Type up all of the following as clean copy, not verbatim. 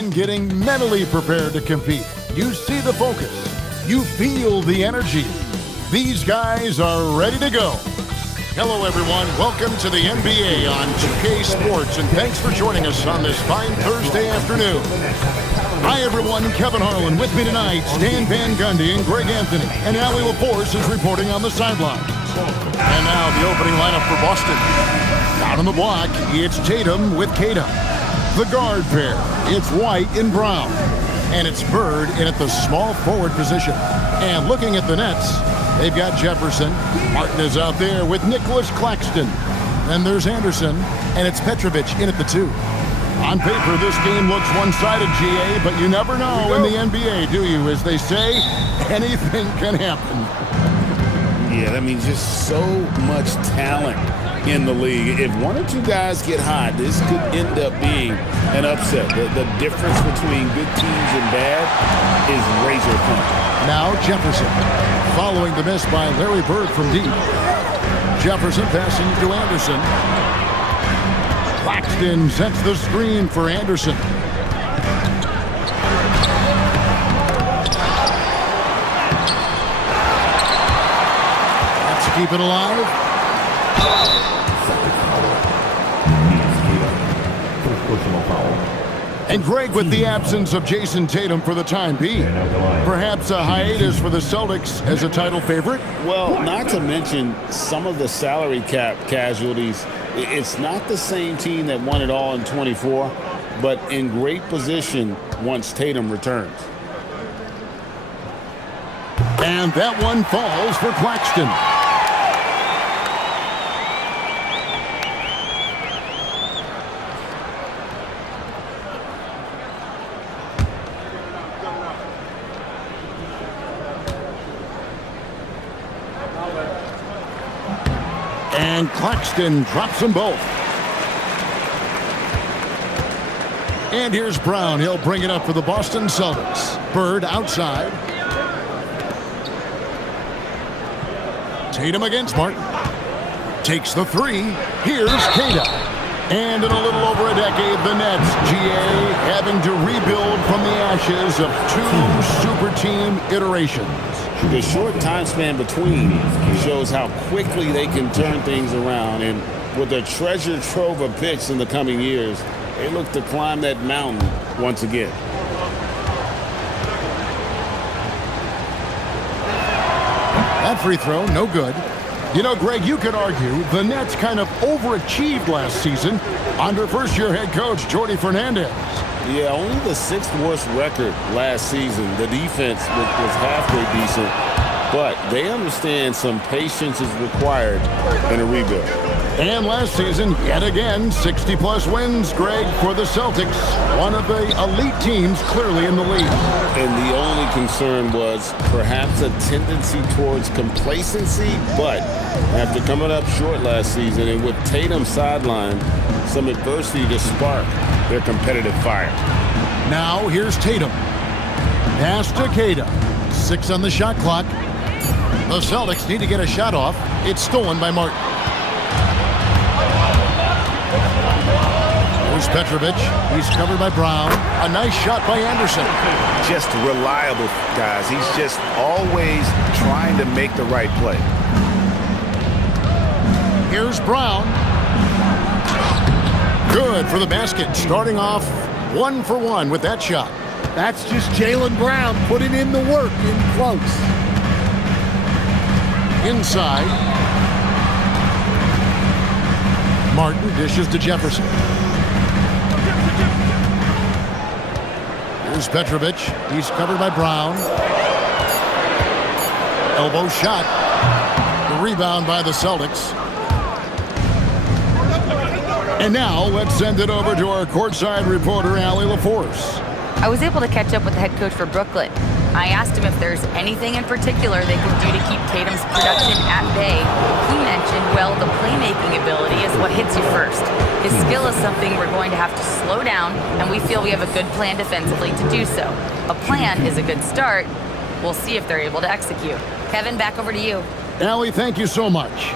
and getting mentally prepared to compete. You see the focus. You feel the energy. These guys are ready to go. Hello, everyone. Welcome to the NBA on 2K Sports, and thanks for joining us on this fine Thursday afternoon. Hi, everyone. Kevin Harlan with me tonight. Stan Van Gundy and Greg Anthony. And Allie LaForce is reporting on the sidelines. And now the opening lineup for Boston. Out on the block, it's Tatum with Kata. The guard pair, it's White and Brown. And it's Bird in at the small forward position. And looking at the Nets, they've got Jefferson. Martin is out there with Nicholas Claxton. Then there's Anderson, and it's Petrovic in at the 2. On paper, this game looks one-sided, GA, but you never know in the NBA, do you? As they say, anything can happen. Yeah, that means just so much talent in the league. If one or two guys get hot, this could end up being an upset. The difference between good teams and bad is razor thin. Now Jefferson, following the miss by Larry Bird from deep. Jefferson passing to Anderson. Claxton sets the screen for Anderson. Let's keep it alive. And Greg, with the absence of Jason Tatum for the time being, perhaps a hiatus for the Celtics as a title favorite? Well, not to mention some of the salary cap casualties. It's not the same team that won it all in 24, but in great position once Tatum returns. And that one falls for Claxton. And Claxton drops them both. And here's Brown. He'll bring it up for the Boston Celtics. Bird outside. Tatum against Martin. Takes the 3. Here's Kata. And in a little over a decade, the Nets, GA, having to rebuild from the ashes of 2 super team iterations. The short time span between shows how quickly they can turn things around. And with a treasure trove of picks in the coming years, they look to climb that mountain once again. That free throw, no good. You know, Greg, you could argue the Nets kind of overachieved last season under first-year head coach Jordi Fernandez. Yeah, only the 6th worst record last season. The defense was halfway decent, but they understand some patience is required in a rebuild. And last season, yet again, 60-plus wins, Greg, for the Celtics. One of the elite teams clearly in the league. And the only concern was perhaps a tendency towards complacency, but after coming up short last season and with Tatum sidelined, some adversity to spark their competitive fire. Now here's Tatum. Pass to Kata. 6 on the shot clock. The Celtics need to get a shot off. It's stolen by Martin. There's Petrovic. He's covered by Brown. A nice shot by Anderson. Just reliable, guys. He's just always trying to make the right play. Here's Brown. Good for the basket. Starting off 1 for 1 with that shot. That's just Jaylen Brown putting in the work in close. Inside. Martin dishes to Jefferson. Here's Petrovic. He's covered by Brown. Elbow shot. The rebound by the Celtics. And now let's send it over to our courtside reporter, Allie LaForce. I was able to catch up with the head coach for Brooklyn. I asked him if there's anything in particular they can do to keep Tatum's production at bay. He mentioned, well, the playmaking ability is what hits you first. His skill is something we're going to have to slow down, and we feel we have a good plan defensively to do so. A plan is a good start. We'll see if they're able to execute. Kevin, back over to you. Allie, thank you so much.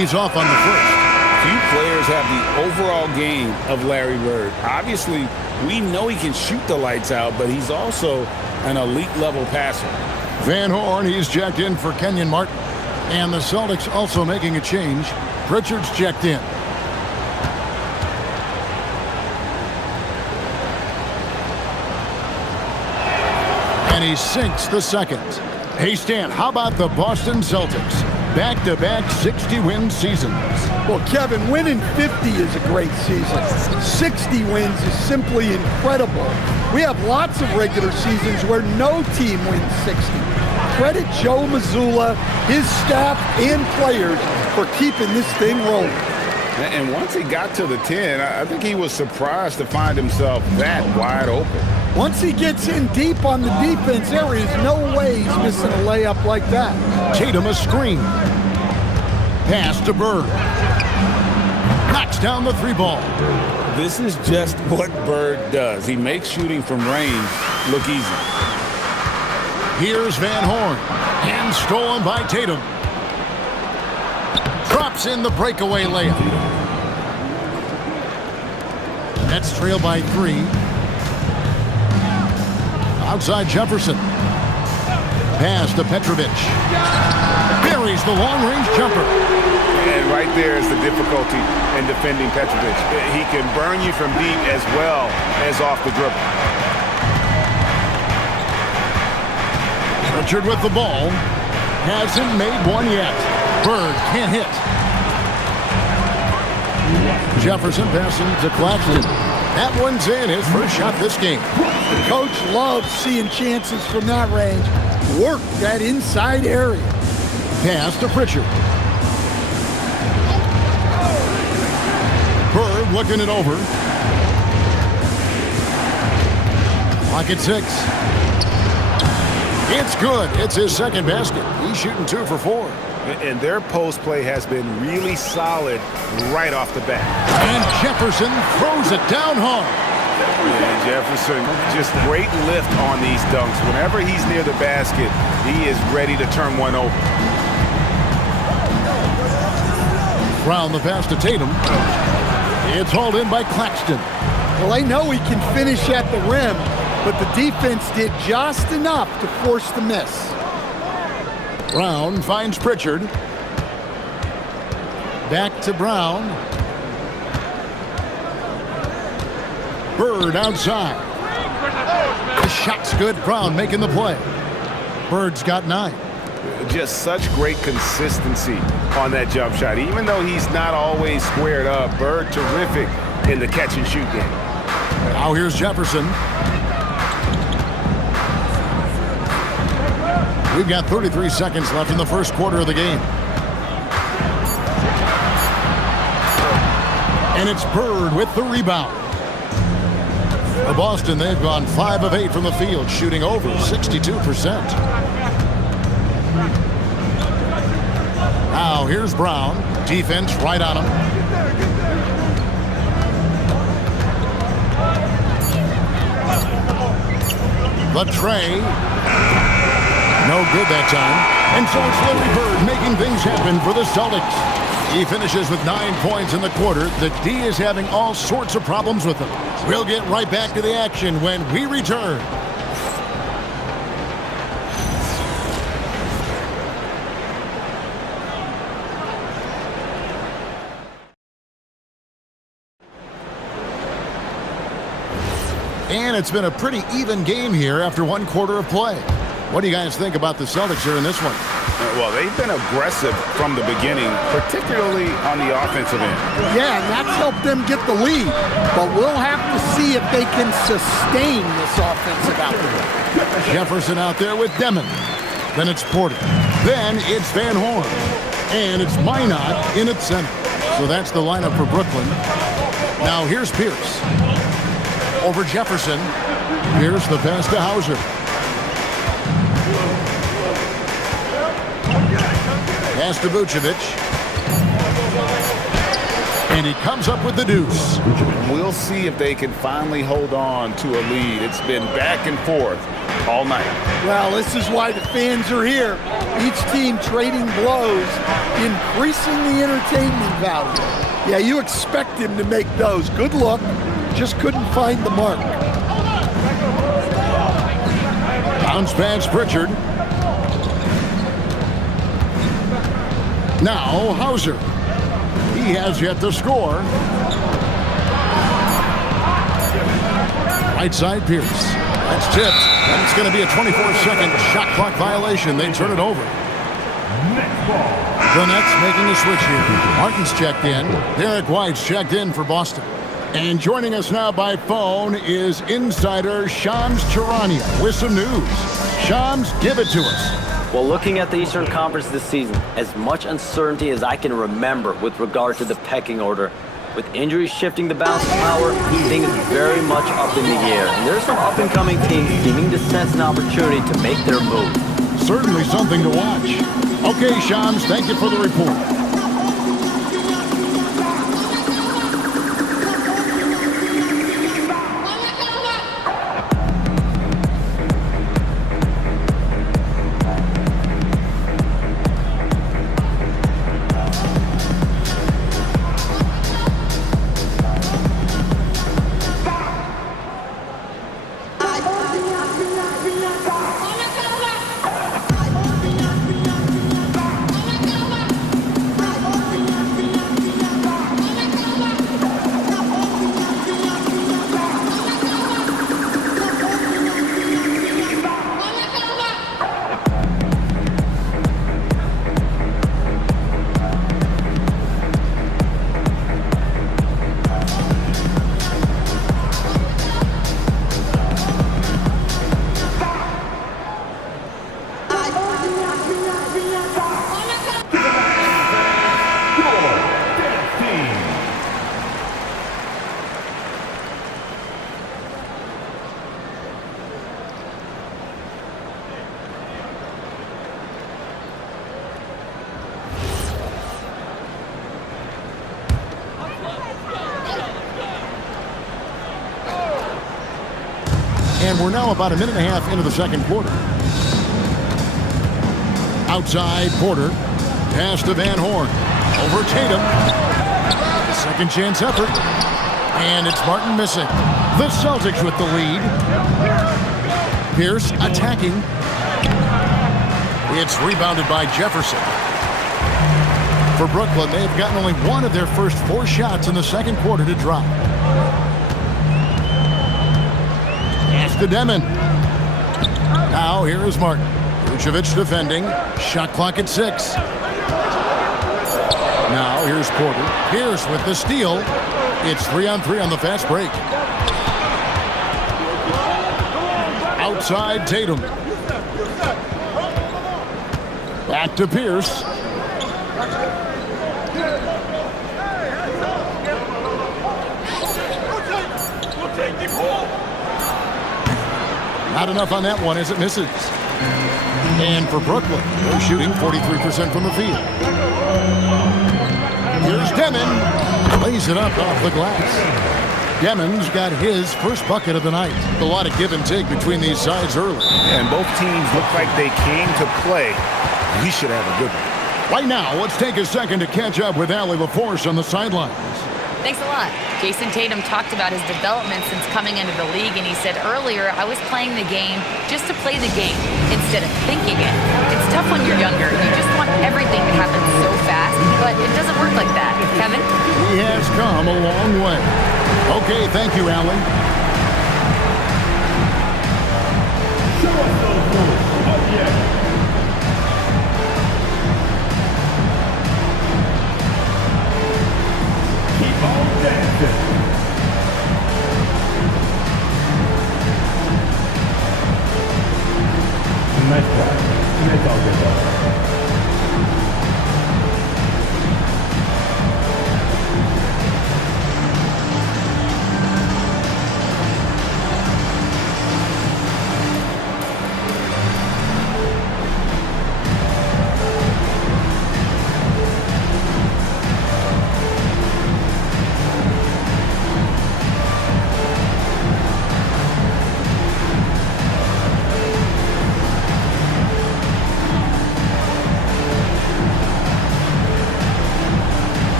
He's off on the first. Few players have the overall game of Larry Bird. Obviously, we know he can shoot the lights out, but he's also an elite-level passer. Van Horn, he's checked in for Kenyon Martin. And the Celtics also making a change. Richard's checked in. And he sinks the second. Hey, Stan, how about the Boston Celtics? Back-to-back 60-win seasons. Well, Kevin, winning 50 is a great season. 60 wins is simply incredible. We have lots of regular seasons where no team wins 60. Credit Joe Mazzulla, his staff, and players for keeping this thing rolling. And once he got to the 10, I think he was surprised to find himself that wide open. Once he gets in deep on the defense, there is no way he's missing a layup like that. Tatum a screen. Pass to Bird. Knocks down the three ball. This is just what Bird does. He makes shooting from range look easy. Here's Van Horn. And stolen by Tatum. Drops in the breakaway layup. Nets trail by 3. Outside Jefferson. Pass to Petrovic. Buries the long-range jumper. And right there is the difficulty in defending Petrovic. He can burn you from deep as well as off the dribble. Richard with the ball. Hasn't made one yet. Bird can't hit. Jefferson passing to Claxton. That one's in, his first shot this game. Coach loves seeing chances from that range. Work that inside area. Pass to Pritchard. Bird looking it over. Clock at 6. It's good. It's his second basket. He's shooting 2 for 4. And their post play has been really solid right off the bat. And Jefferson throws it down hard. And Jefferson, just great lift on these dunks. Whenever he's near the basket, he is ready to turn one over. Brown the pass to Tatum. It's hauled in by Claxton. Well, I know he can finish at the rim, but the defense did just enough to force the miss. Brown finds Pritchard. Back to Brown. Bird outside. The shot's good. Brown making the play. Bird's got 9. Just such great consistency on that jump shot. Even though he's not always squared up, Bird terrific in the catch and shoot game. Now here's Jefferson. We've got 33 seconds left in the first quarter of the game. And it's Bird with the rebound. For Boston, they've gone 5 of 8 from the field, shooting over 62%. Now here's Brown. Defense right on him. The tray. No good that time. And so it's Larry Bird making things happen for the Celtics. He finishes with 9 points in the quarter. The D is having all sorts of problems with him. We'll get right back to the action when we return. And it's been a pretty even game here after one quarter of play. What do you guys think about the Celtics here in this one? Well, they've been aggressive from the beginning, particularly on the offensive end. Yeah, and that's helped them get the lead. But we'll have to see if they can sustain this offensive output. Jefferson out there with Demon. Then it's Porter. Then it's Van Horn. And it's Minot in at center. So that's the lineup for Brooklyn. Now here's Pierce. Over Jefferson. Pierce the pass to Hauser. Pass to Vucevic. And he comes up with the deuce. We'll see if they can finally hold on to a lead. It's been back and forth all night. Well, this is why the fans are here. Each team trading blows, increasing the entertainment value. Yeah, you expect him to make those. Good look, just couldn't find the mark. Bounce pass, Pritchard. Now, Hauser. He has yet to score. Right side, Pierce. That's tipped. And it's going to be a 24-second shot clock violation. They turn it over. The Nets making a switch here. Martin's checked in. Derek White's checked in for Boston. And joining us now by phone is insider Shams Charania with some news. Shams, give it to us. Well, looking at the Eastern Conference this season, as much uncertainty as I can remember with regard to the pecking order, with injuries shifting the balance of power, things very much up in the air. And there's some up-and-coming teams seeming to sense an opportunity to make their move. Certainly something to watch. Okay, Shams, thank you for the report. And we're now about a minute and a half into the second quarter. Outside, Porter. Pass to Van Horn. Over Tatum. The second chance effort. And it's Martin missing. The Celtics with the lead. Pierce attacking. It's rebounded by Jefferson. For Brooklyn, they've gotten only one of their first 4 shots in the second quarter to drop. Pass to Demon. Now here is Martin. Vucevic defending. Shot clock at 6. Now here's Porter. Pierce with the steal. It's 3-on-3 on the fast break. Outside Tatum. Back to Pierce. Not enough on that one as it misses. And for Brooklyn, they're shooting 43% from the field. Here's Demon. Lays it up off the glass. Demon's got his first bucket of the night. A lot of give and take between these sides early. And both teams look like they came to play. We should have a good one. Right now, let's take a second to catch up with Allie LaForce on the sidelines. Thanks a lot. Jason Tatum talked about his development since coming into the league, and he said earlier, I was playing the game just to play the game instead of thinking it. It's tough when you're younger. You just want everything to happen so fast, but it doesn't work like that. Kevin? He has come a long way. Okay, thank you, Allie. Show us those moves. Oh, yeah. Keep on dancing. Nice try. Nice all good though.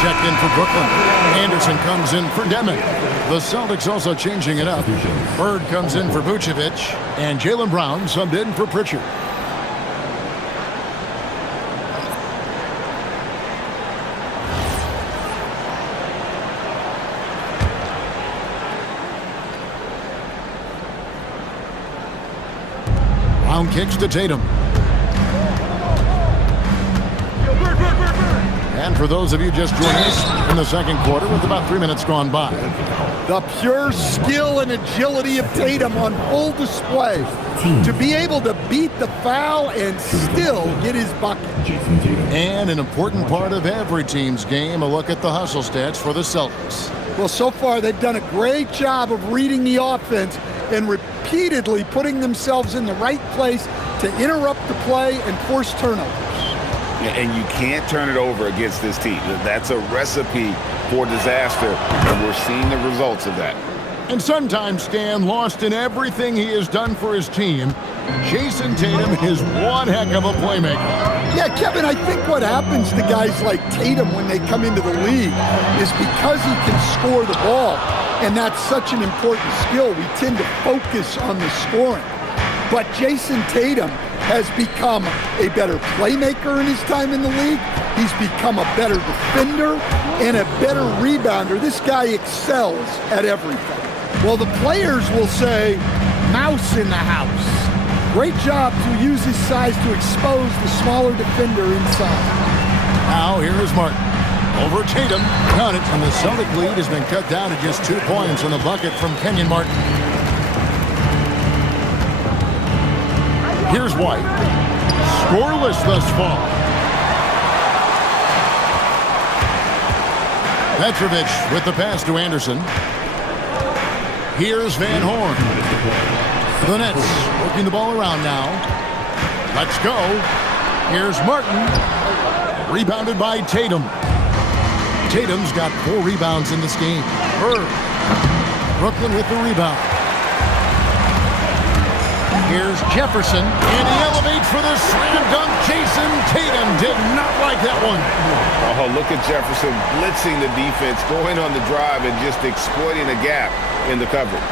checked in for Brooklyn. Anderson comes in for Deming. The Celtics also changing it up. Bird comes in for Vucevic, and Jaylen Brown subbed in for Pritchard. Brown kicks to Tatum. And for those of you just joining us in the second quarter with about 3 minutes gone by. The pure skill and agility of Tatum on full display. To be able to beat the foul and still get his bucket. And an important part of every team's game, a look at the hustle stats for the Celtics. Well, so far they've done a great job of reading the offense and repeatedly putting themselves in the right place to interrupt the play and force turnovers. And you can't turn it over against this team. That's a recipe for disaster, and we're seeing the results of that. And sometimes, Stan, lost in everything he has done for his team, Jason Tatum is one heck of a playmaker. Yeah, Kevin, I think what happens to guys like Tatum when they come into the league is because he can score the ball, and that's such an important skill, we tend to focus on the scoring. But Jason Tatum has become a better playmaker in his time in the league. He's become a better defender and a better rebounder. This guy excels at everything. Well, the players will say, mouse in the house. Great job to use his size to expose the smaller defender inside. Now here is Martin. Over Tatum. Got it, and the Celtic lead has been cut down to just 2 points on the bucket from Kenyon Martin. Here's White. Scoreless thus far. Petrovic with the pass to Anderson. Here's Van Horn. The Nets working the ball around now. Let's go. Here's Martin. Rebounded by Tatum. Tatum's got 4 rebounds in this game. Bird. Brooklyn with the rebound. Here's Jefferson, and he elevates for the slam dunk. Jason Tatum did not like that one. Oh, look at Jefferson blitzing the defense, going on the drive, and just exploiting a gap in the coverage.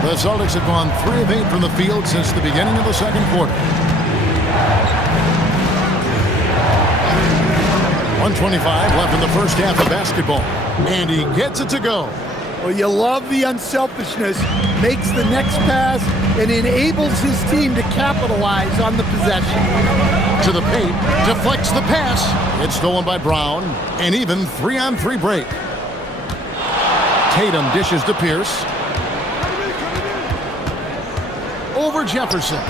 The Celtics have gone 3 of 8 from the field since the beginning of the second quarter. 1:25 left in the first half of basketball, and he gets it to go. Well, you love the unselfishness, makes the next pass, and enables his team to capitalize on the possession. To the paint, deflects the pass. It's stolen by Brown, and even 3-on-3 break. Tatum dishes to Pierce. Over Jefferson.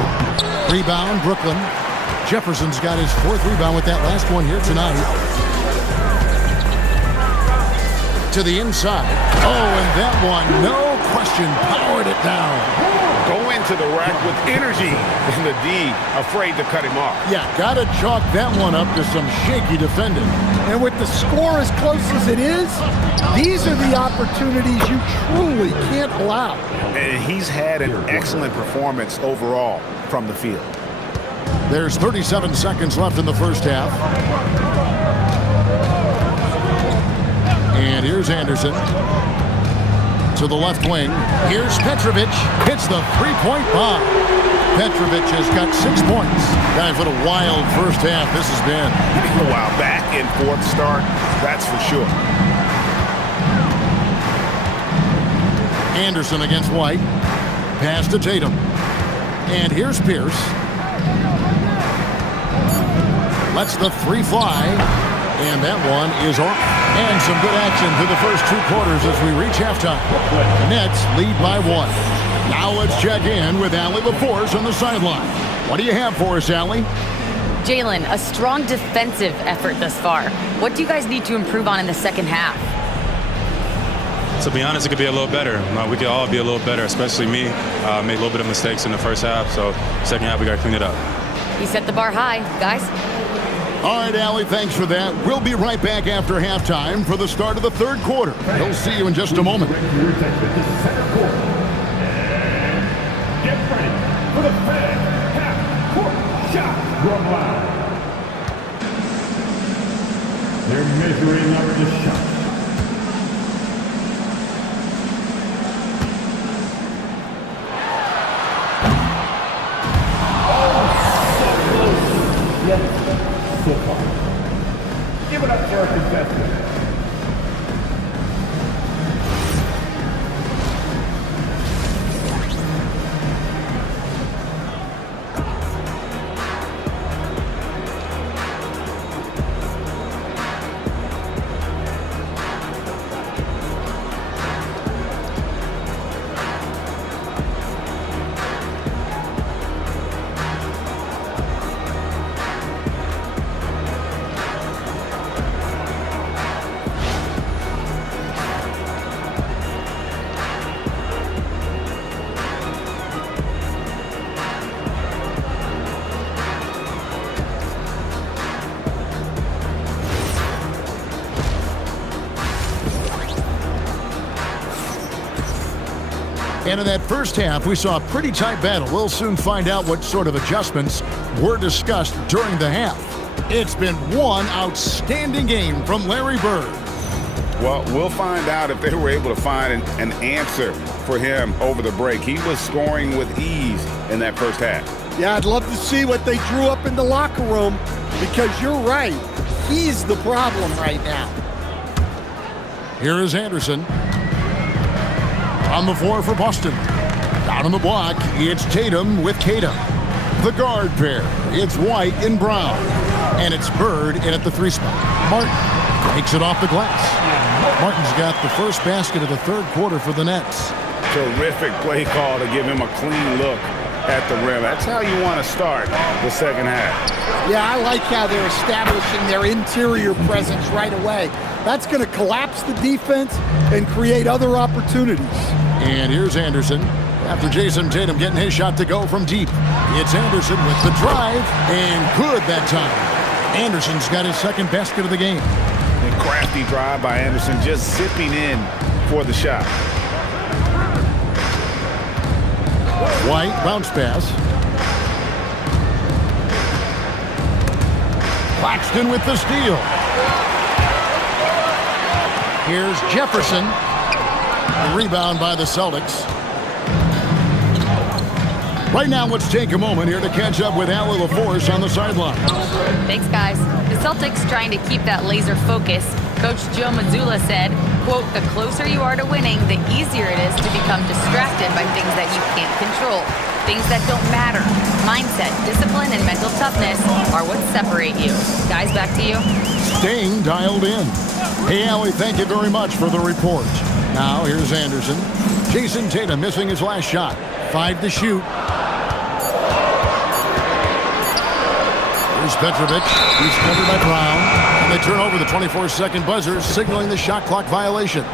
Rebound, Brooklyn. Jefferson's got his 4th rebound with that last one here tonight. To the inside. Oh, and that one, no question, powered it down. Go into the rack with energy, and the D afraid to cut him off. Yeah, got to chalk that one up to some shaky defending. And with the score as close as it is, these are the opportunities you truly can't allow. And he's had an excellent performance overall from the field. There's 37 seconds left in the first half. And here's Anderson. To the left wing. Here's Petrovic. Hits the 3-point bomb. Petrovic has got 6 points. Guys, what a wild first half this has been. Wow, back and forth start, that's for sure. Anderson against White. Pass to Tatum. And here's Pierce. Lets the 3 fly. And that one is off. And some good action through the first 2 quarters as we reach halftime. Nets lead by 1. Now let's check in with Allie LaForce on the sideline. What do you have for us, Allie? Jalen, a strong defensive effort thus far. What do you guys need to improve on in the second half? To be honest, it could be a little better. We could all be a little better, especially me. Made a little bit of mistakes in the first half, so second half we got to clean it up. You set the bar high, guys. All right, Allie, thanks for that. We'll be right back after halftime for the start of the third quarter. We'll see you in just a moment. Get ready for the half-court shot. They're measuring up the shot. So far. Give it up for our contestant. And in that first half, we saw a pretty tight battle. We'll soon find out what sort of adjustments were discussed during the half. It's been one outstanding game from Larry Bird. Well, we'll find out if they were able to find an answer for him over the break. He was scoring with ease in that first half. Yeah, I'd love to see what they drew up in the locker room, because you're right. He's the problem right now. Here is Anderson. On the floor for Boston. Down on the block, it's Tatum with Tatum. The guard pair, it's White and Brown. And it's Bird in at the 3 spot. Martin takes it off the glass. Martin's got the first basket of the third quarter for the Nets. Terrific play call to give him a clean look at the rim. That's how you want to start the second half. Yeah, I like how they're establishing their interior presence right away. That's going to collapse the defense and create other opportunities. And here's Anderson. After Jason Tatum getting his shot to go from deep. It's Anderson with the drive, and good that time. Anderson's got his second basket of the game. A crafty drive by Anderson, just zipping in for the shot. White, bounce pass. Claxton with the steal. Here's Jefferson. The rebound by the Celtics. Right now, let's take a moment here to catch up with Allie LaForce on the sideline. Thanks, guys. The Celtics trying to keep that laser focus. Coach Joe Mazzulla said, quote, "The closer you are to winning, the easier it is to become distracted by things that you can't control. Things that don't matter. Mindset, discipline, and mental toughness are what separate you." Guys, back to you. Staying dialed in. Hey, Allie, thank you very much for the report. Now, here's Anderson. Jason Tatum missing his last shot. 5 to shoot. Here's Petrovic. He's covered by Brown. And they turn over the 24-second buzzer, signaling the shot clock violation.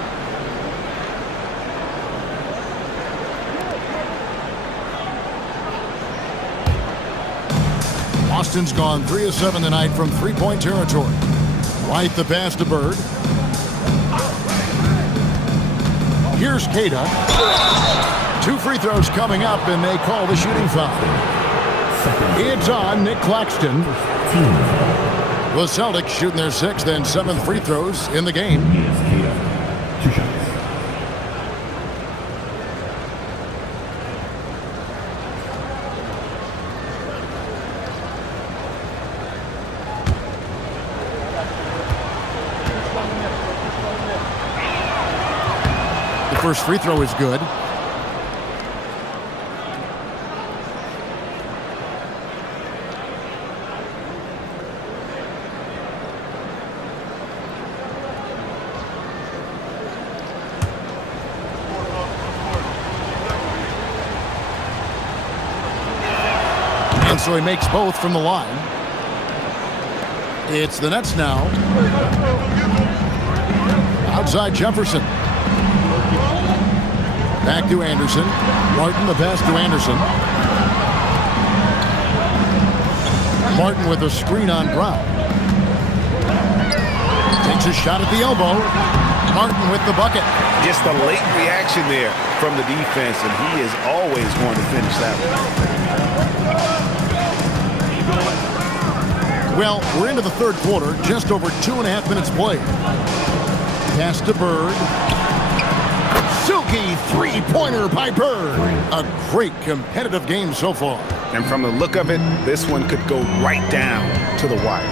Boston's gone 3 of 7 tonight from three-point territory. White the pass to Bird. Here's Keita. 2 free throws coming up, and they call the shooting foul. It's on Nick Claxton. The Celtics shooting their 6th and 7th free throws in the game. Here's Keita. 2 shots. The first free throw is good. And so he makes both from the line. It's the Nets now. Outside Jefferson. Back to Anderson. Martin the pass to Anderson. Martin with a screen on Brown. Takes a shot at the elbow. Martin with the bucket. Just a late reaction there from the defense, and he is always going to finish that one. Well, we're into the third quarter, just over 2.5 minutes played. Pass to Bird. Silky three-pointer by Bird. A great competitive game so far. And from the look of it, this one could go right down to the wire.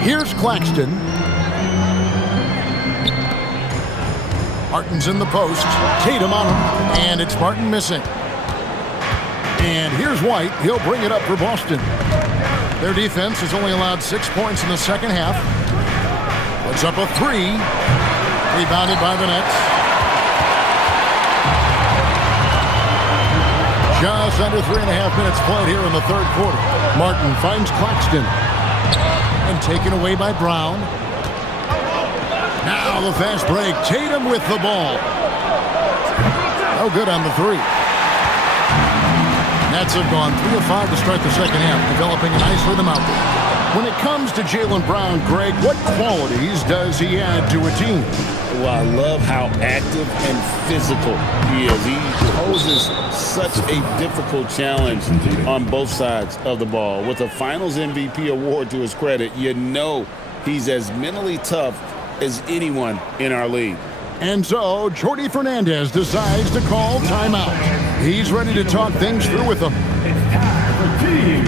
Here's Claxton. Martin's in the post. Tatum on him. And it's Martin missing. And here's White. He'll bring it up for Boston. Their defense has only allowed 6 points in the second half. Puts up a three. Rebounded by the Nets. Just under 3.5 minutes played here in the third quarter. Martin finds Claxton. And taken away by Brown. Now the fast break. Tatum with the ball. No good on the three. Nets have gone 3 of 5 to start the second half, developing a nice rhythm out there. When it comes to Jaylen Brown, Greg, what qualities does he add to a team? Well, I love how active and physical he is. He poses such a difficult challenge on both sides of the ball. With a Finals MVP award to his credit, you know he's as mentally tough as anyone in our league. And so, Jordi Fernandez decides to call timeout. He's ready to talk things through with them. It's time for team.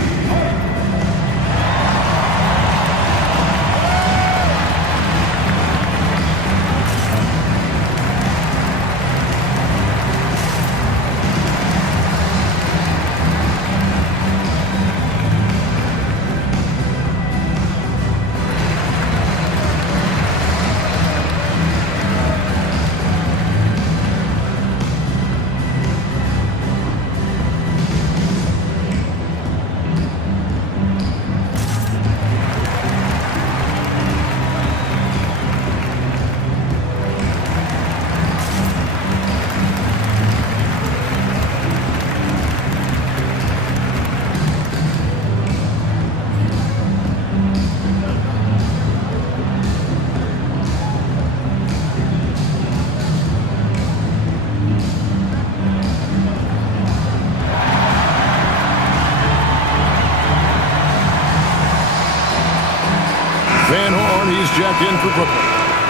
Checked in for Brooklyn.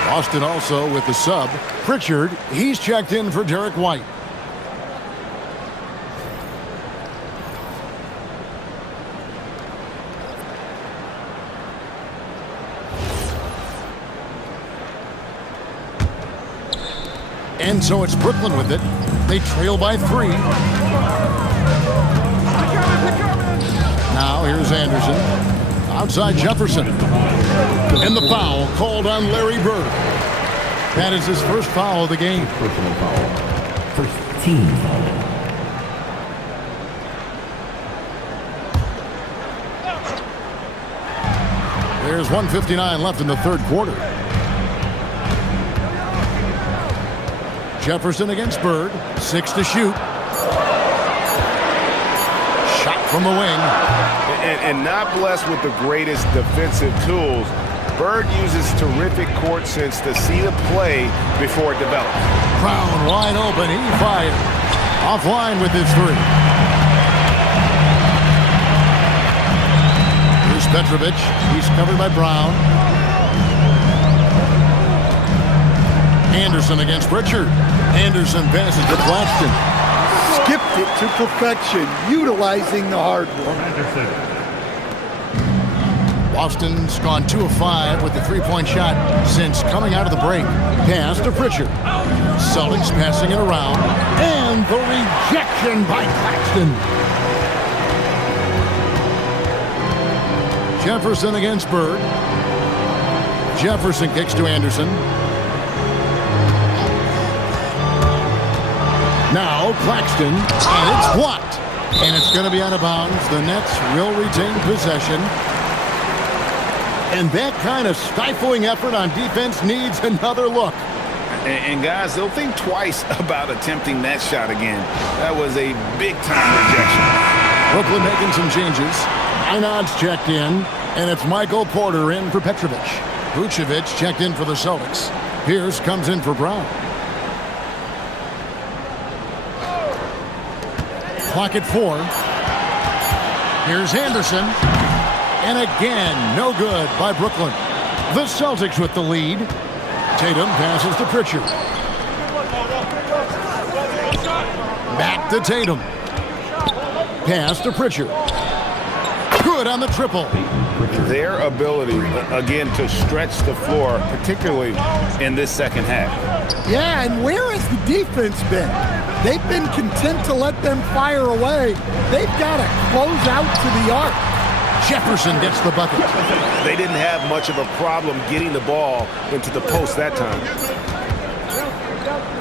Boston also with the sub. Pritchard, he's checked in for Derek White. And so it's Brooklyn with it. They trail by 3. Now here's Anderson. Outside Jefferson. And the foul called on Larry Bird. That is his first foul of the game. Personal foul. First team foul. There's 1:59 left in the third quarter. Jefferson against Bird. 6 to shoot. Shot from the wing. And not blessed with the greatest defensive tools, Bird uses terrific court sense to see the play before it develops. Brown wide open. He fired. Offline with his 3. Here's Petrovic. He's covered by Brown. Anderson against Pritchard. Anderson passes to Claxton. Skipped it to perfection, utilizing the hard work. Anderson. Boston's gone 2 of 5 with the 3-point shot since coming out of the break. Pass to Pritchard. Celtics passing it around. And the rejection by Claxton. Jefferson against Bird. Jefferson kicks to Anderson. Now Claxton, and it's blocked. And it's going to be out of bounds. The Nets will retain possession. And that kind of stifling effort on defense needs another look. And guys, they'll think twice about attempting that shot again. That was a big-time rejection. Brooklyn making some changes. Einad's checked in, and it's Michael Porter in for Petrovic. Vucevic checked in for the Celtics. Pierce comes in for Brown. Clock at 4. Here's Anderson. And again, no good by Brooklyn. The Celtics with the lead. Tatum passes to Pritchard. Back to Tatum. Pass to Pritchard. Good on the triple. Their ability, again, to stretch the floor, particularly in this second half. Yeah, and where has the defense been? They've been content to let them fire away. They've got to close out to the arc. Jefferson gets the bucket. They didn't have much of a problem getting the ball into the post that time.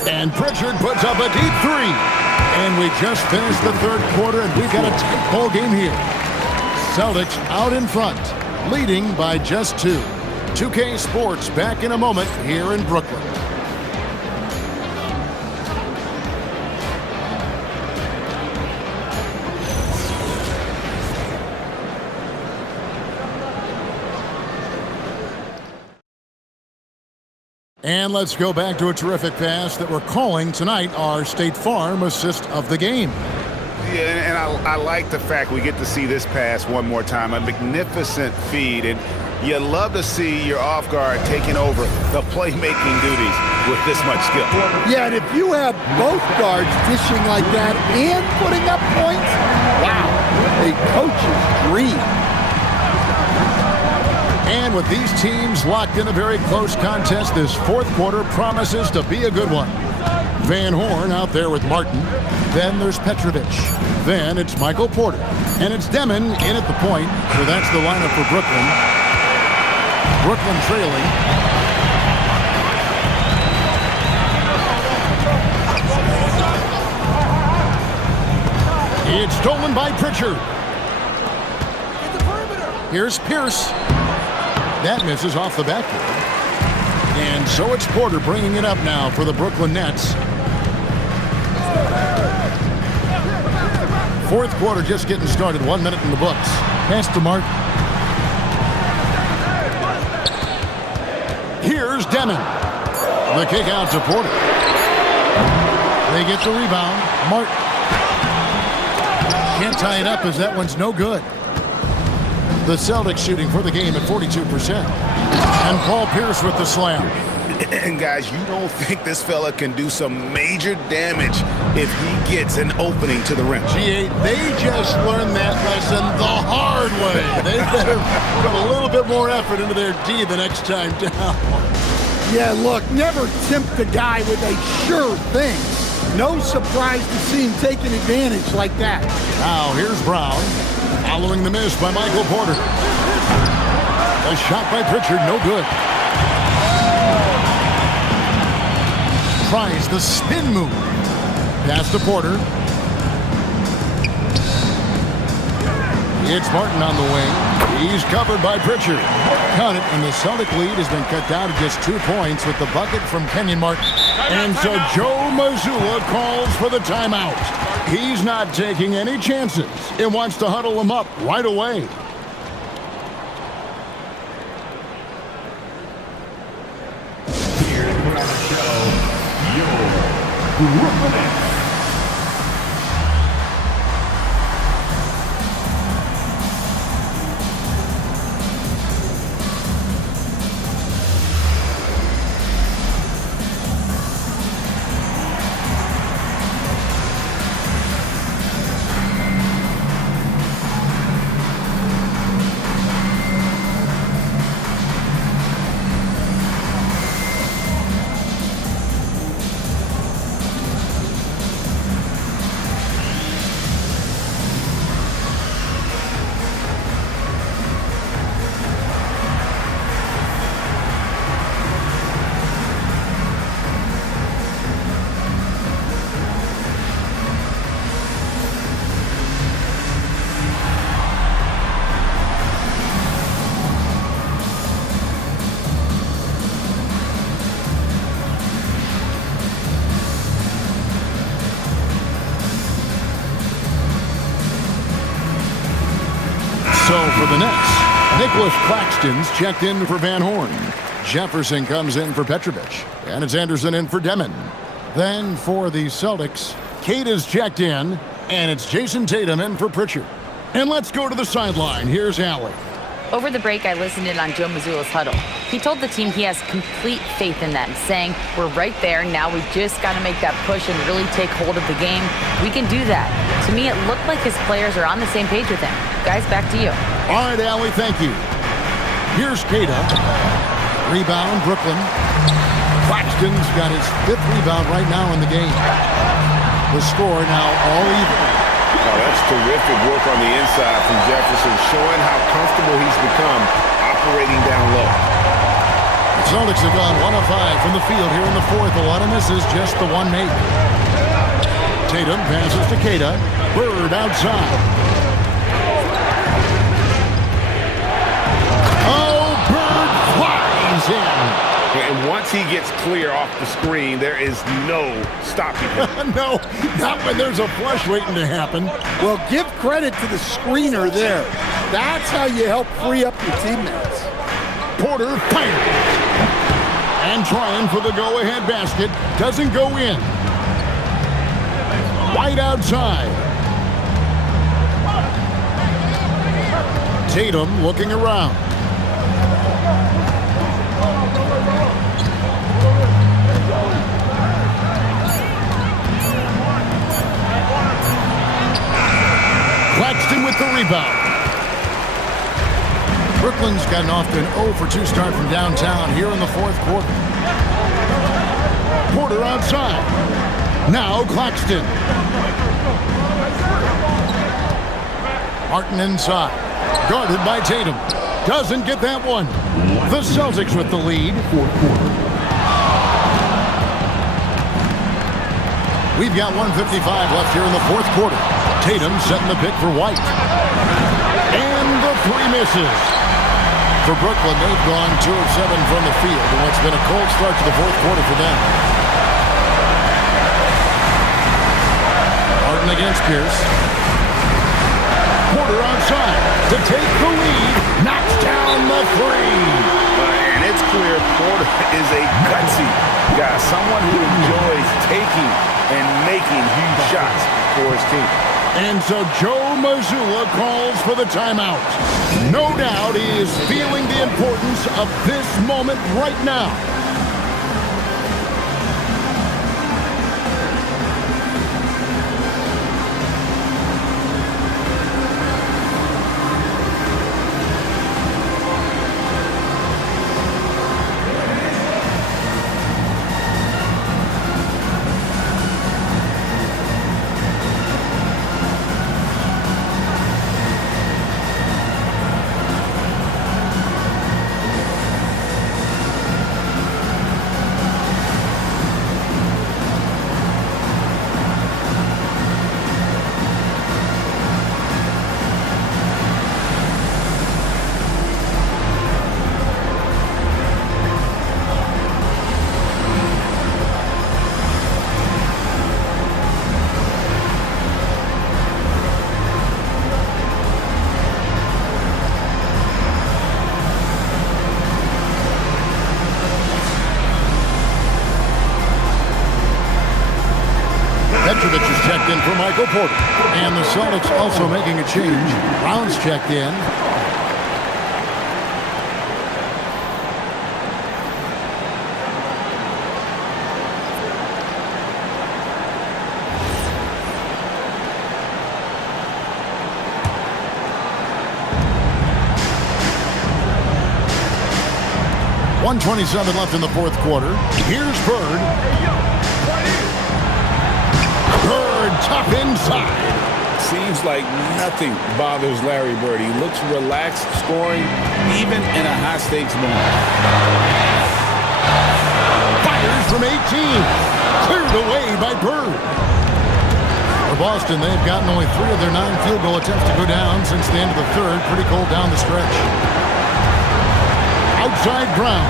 And Pritchard puts up a deep three. And we just finished the third quarter, and we've got a tight ball game here. Celtics out in front, leading by just 2. 2K Sports back in a moment here in Brooklyn. And let's go back to a terrific pass that we're calling tonight our State Farm assist of the game. Yeah, and I like the fact we get to see this pass one more time. A magnificent feed, and you love to see your off guard taking over the playmaking duties with this much skill. Yeah, and if you have both guards dishing like that and putting up points, wow, a coach's dream. And with these teams locked in a very close contest, this fourth quarter promises to be a good one. Van Horn out there with Martin. Then there's Petrovic. Then it's Michael Porter. And it's Demon in at the point. So that's the lineup for Brooklyn. Brooklyn trailing. It's stolen by Pritchard. Here's Pierce. That misses off the backboard. And so it's Porter bringing it up now for the Brooklyn Nets. Fourth quarter just getting started. 1 minute in the books. Pass to Martin. Here's Demon. The kick out to Porter. They get the rebound. Martin. Can't tie it up as that one's no good. The Celtics shooting for the game at 42%. And Paul Pierce with the slam. And guys, you don't think this fella can do some major damage if he gets an opening to the rim. G8, they just learned that lesson the hard way. They better put a little bit more effort into their D the next time down. Yeah, look, never tempt the guy with a sure thing. No surprise to see him taking advantage like that. Now, here's Brown. Following the miss by Michael Porter. A shot by Pritchard, no good. Tries the spin move. Pass to Porter. It's Martin on the wing. He's covered by Pritchard. Count it, and the Celtic lead has been cut down to just 2 points with the bucket from Kenyon Martin. And so Joe Mazzulla calls for the timeout. He's not taking any chances. It wants to huddle them up right away. Here to put on the show, your Brooklyn Nets. So for the Nets, Nicholas Claxton's checked in for Van Horn. Jefferson comes in for Petrovic. And it's Anderson in for Demon. Then for the Celtics, Kate is checked in. And it's Jason Tatum in for Pritchard. And let's go to the sideline. Here's Allen. Over the break, I listened in on Joe Mazzulla's huddle. He told the team he has complete faith in them, saying, "We're right there. Now we just got to make that push and really take hold of the game. We can do that." To me, it looked like his players are on the same page with him. Guys, back to you. All right, Allie, thank you. Here's Cada. Rebound, Brooklyn. Claxton's got his 5th rebound right now in the game. The score now all even. Oh, that's terrific work on the inside from Jefferson, showing how comfortable he's become operating down low. The Celtics have gone 1 of 5 from the field here in the 4th. A lot of misses, just the one made. Tatum passes to Cada. Bird outside. Oh, Bird flies in. And once he gets clear off the screen, there is no stopping him. No, not when there's a flush waiting to happen. Well, give credit to the screener there. That's how you help free up your teammates. Porter fires. And trying for the go-ahead basket. Doesn't go in. White outside. Tatum looking around. Claxton with the rebound. Brooklyn's gotten off to an 0 for 2 start from downtown here in the 4th quarter. Porter outside. Now Claxton. Martin inside. Guarded by Tatum. Doesn't get that one. The Celtics with the lead. 4th quarter. We've got 1:55 left here in the 4th quarter. Tatum setting the pick for White. And the 3 misses. For Brooklyn, they've gone 2 of 7 from the field in what's been a cold start to the 4th quarter for them. Martin against Pierce. Porter outside to take the lead. Knocks down the 3. And it's clear Porter is a gutsy guy, someone who enjoys taking and making huge shots for his team. And so Joe Mazzulla calls for the timeout. No doubt he is feeling the importance of this moment right now. Is checked in for Michael Porter. And the Celtics also making a change. Brown's checked in. .127 left in the 4th quarter. Here's Bird. Tough inside. Seems like nothing bothers Larry Bird. He looks relaxed, scoring even in a high-stakes moment. Fires from 18. Cleared away by Bird. For Boston, they've gotten only 3 of their 9 field goal attempts to go down since the end of the 3rd. Pretty cold down the stretch. Outside Brown.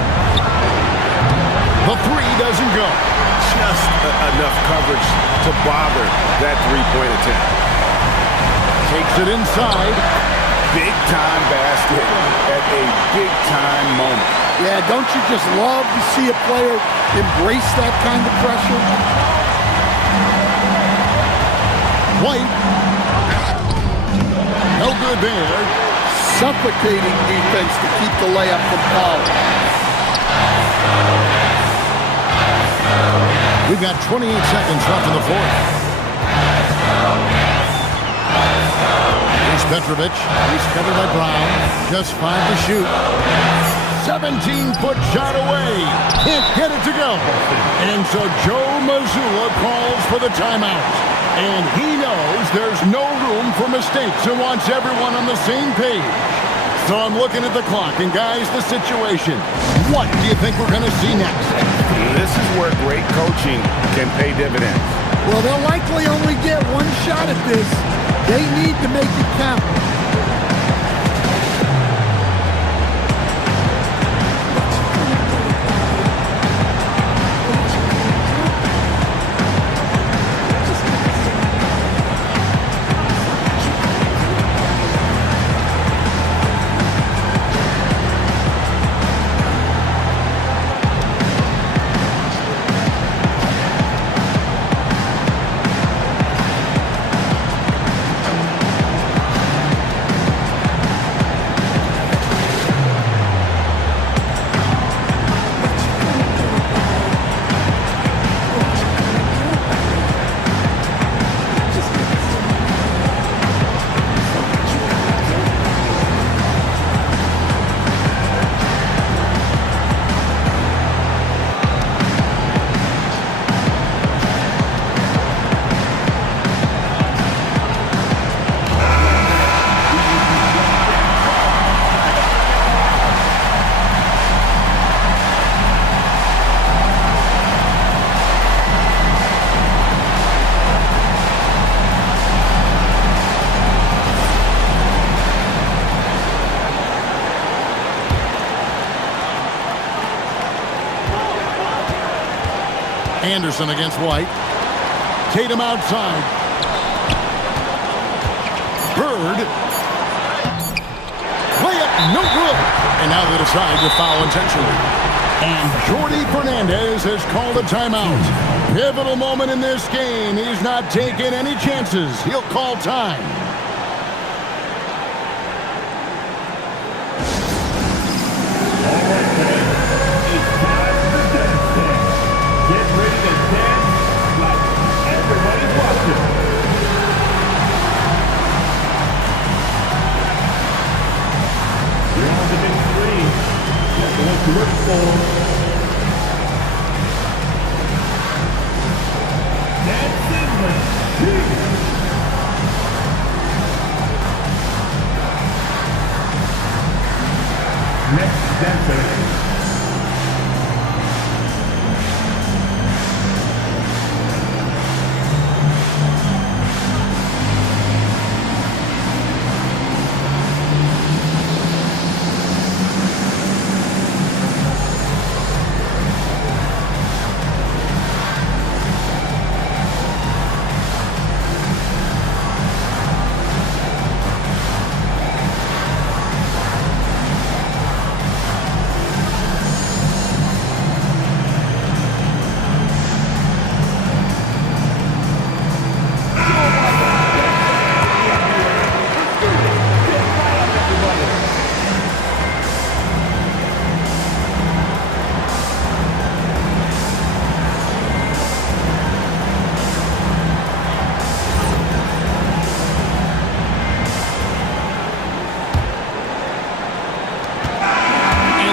The 3 doesn't go. Just enough coverage to bother that 3-point attempt. Takes it inside. Big-time basket at a big-time moment. Yeah, don't you just love to see a player embrace that kind of pressure? White. No good there. suffocating defense to keep the layup from falling. We've got 28 seconds left in the fourth. Here's Petrovic. He's covered by Brown. Just 5 to shoot. 17-foot shot away. Can't get it to go. And so Joe Mazzulla calls for the timeout. And he knows there's no room for mistakes and wants everyone on the same page. So I'm looking at the clock, and guys, the situation. What do you think we're going to see next? This is where great coaching can pay dividends. Well, they'll likely only get one shot at this. They need to make it count. Anderson against White. Tatum outside. Bird. Layup, no good. And now they decide to foul intentionally. And Jordi Fernandez has called a timeout. Pivotal moment in this game. He's not taking any chances. He'll call time.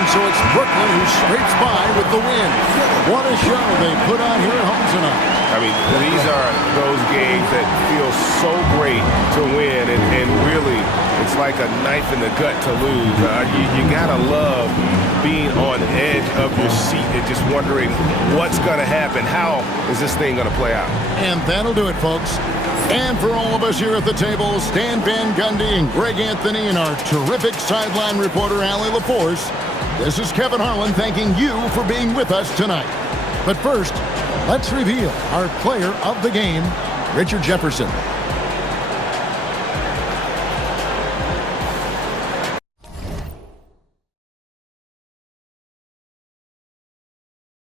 So it's Brooklyn who scrapes by with the win. What a show they put on here at home tonight. I mean, these are those games that feel so great to win, and really, it's like a knife in the gut to lose. You gotta love being on the edge of your seat and just wondering what's gonna happen. How is this thing gonna play out? And that'll do it, folks. And for all of us here at the table, Stan Van Gundy and Greg Anthony and our terrific sideline reporter, Allie LaForce, this is Kevin Harlan thanking you for being with us tonight. But first, let's reveal our player of the game, Richard Jefferson.